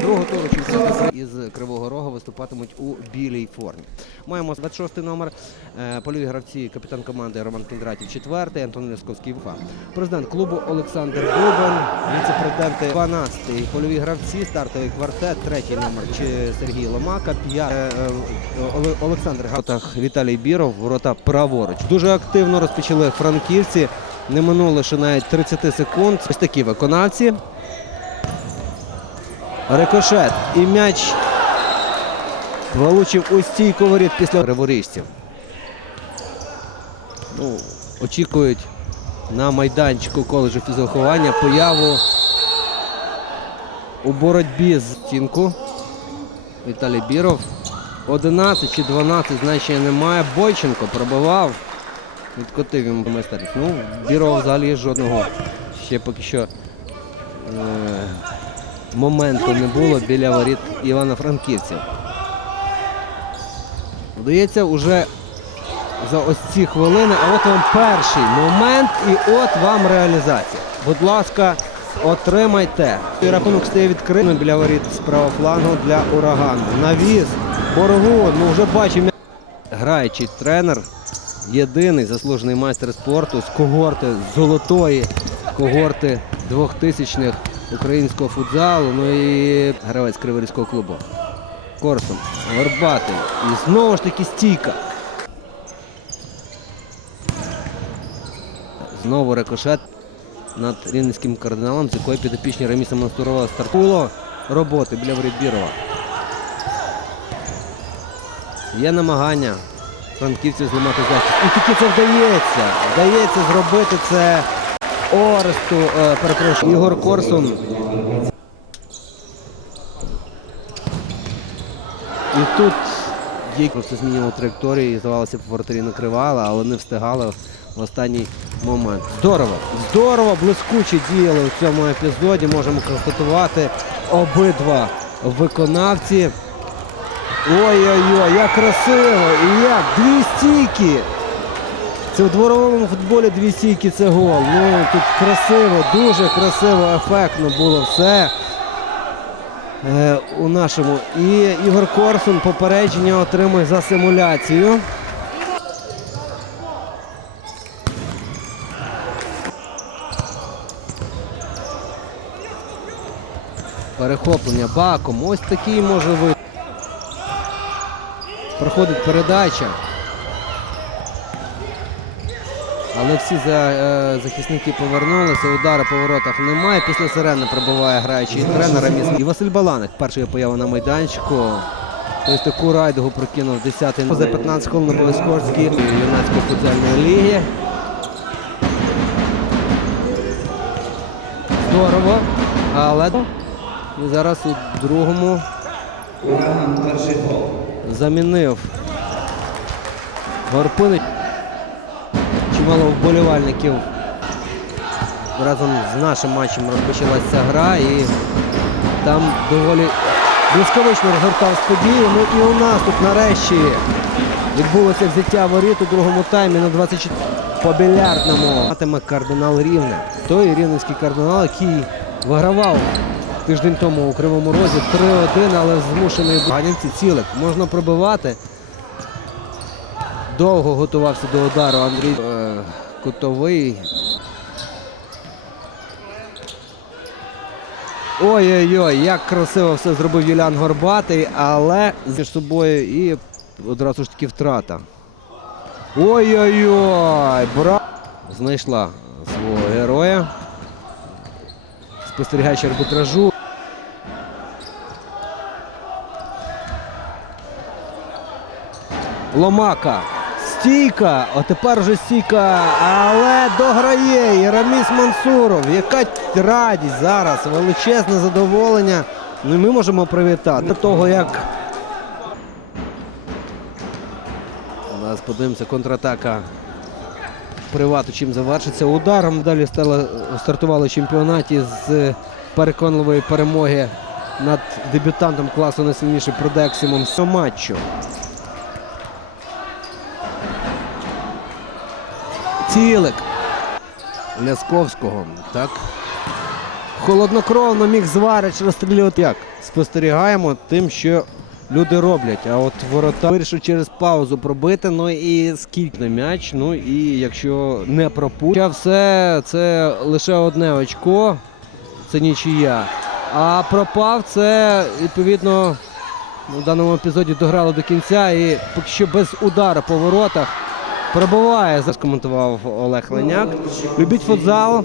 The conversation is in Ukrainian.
Другого туру із Кривого Рога виступатимуть у білій формі. Маємо 26 номер. е, Польові гравці, капітан команди Роман Кіндратів, 4-й, Антон Лісковський Уфа. Президент клубу Олександр Дубан, віце-президенти 12-й польові гравці, стартовий квартет, третій номер Сергій Ломака, е, е, Олександр Гатах, Віталій Біров, ворота праворуч. Дуже активно розпочали франківці. Не минуло лише навіть 30 секунд. Ось такі виконавці. Рикошет і м'яч влучив у стійку воріт після криворіжців. Ну, очікують на майданчику коледжу фізвиховання появу у боротьбі з стінку. Віталій Біров. 11 чи 12 значення немає. Бойченко пробивав. Відкотив йому майстерність. Ну, Бірова взагалі жодного ще поки що е, моменту не було біля воріт Івано-Франківців. Вдається уже за ось ці хвилини, а от вам перший момент і от вам реалізація. Будь ласка, отримайте. І рахунок стає відкритим біля воріт з правого флангу для урагану. Навіс, боргу, ну вже бачимо. Граючий тренер, єдиний заслужений майстер спорту з когорти золотої когорти 2000-х українського футзалу. Ну і гравець Криворізького клубу. Корсун, Горбатий. І знову ж таки стійка. Знову рикошет над рівненським кардиналом, з якої підопічні Реміса Мансурова стартувало роботи біля воріт Бірова. Є намагання франківців зламати захист. І таки це вдається. Вдається зробити це Оресту, е, перепрошую, Ігор Корсун. І тут є просто змінював траєкторію і здавалося б, воротарі накривали, але не встигали в останній момент. Здорово, здорово, блискуче діяли у цьому епізоді. Можемо констатувати обидва виконавці. Ой-ой-ой, як красиво! І як дві стійки! Це в дворовому футболі дві стійки це гол. Ну тут красиво, дуже красиво, ефектно було все е, у нашому. І Ігор Корсун попередження отримує за симуляцію. Перехоплення баком. Ось такий може бути. Проходить передача. Але всі е, захисники повернулися, удари по воротах немає. Після сирени пробиває граючий тренер Раміс. І Василь Баланик першої появи на майданчику. Ось таку райдугу прокинув 10-й за 15 хвилин на Болескорській юнацької футзальної ліги. Здорово. Але зараз у другому замінив Горпинич. Чимало вболівальників разом з нашим матчем розпочалася гра і там доволі блискавично розгортався події. Ну і у нас тут нарешті відбулося взяття воріт у другому таймі на 24 по більярдному. Матиме кардинал Рівне. Той рівненський кардинал, який вигравав тиждень тому у Кривому Розі 3-1, але змушений Ганянці цілик. Можна пробивати. Довго готувався до удару Андрій е, Кутовий. Ой-ой-ой, як красиво все зробив Юліан Горбатий, але між собою і одразу ж таки втрата. Ой-ой-ой! Бра... Знайшла свого героя. Спостерігач арбітражу. Ломака. Стійка. А тепер вже стійка. Але дограє. І Раміс Мансуров. Яка радість зараз. Величезне задоволення. Ну і ми можемо привітати. До того, як. Зараз подивимося, контратака привату чим завершиться. Ударом далі стартували в чемпіонаті з переконливої перемоги над дебютантом класу найсильніший Продексімом з Цілик. Лясковського. Так. Холоднокровно міг зварич розстрілювати. Як? Спостерігаємо тим, що люди роблять. А от ворота вирішив через паузу пробити. Ну і скільки м'яч. Ну і якщо не пропустить, все це лише одне очко. Це нічия. А пропав це відповідно в даному епізоді дограли до кінця і поки що без удару по воротах Зараз коментував Олег Леняк. Любіть футзал.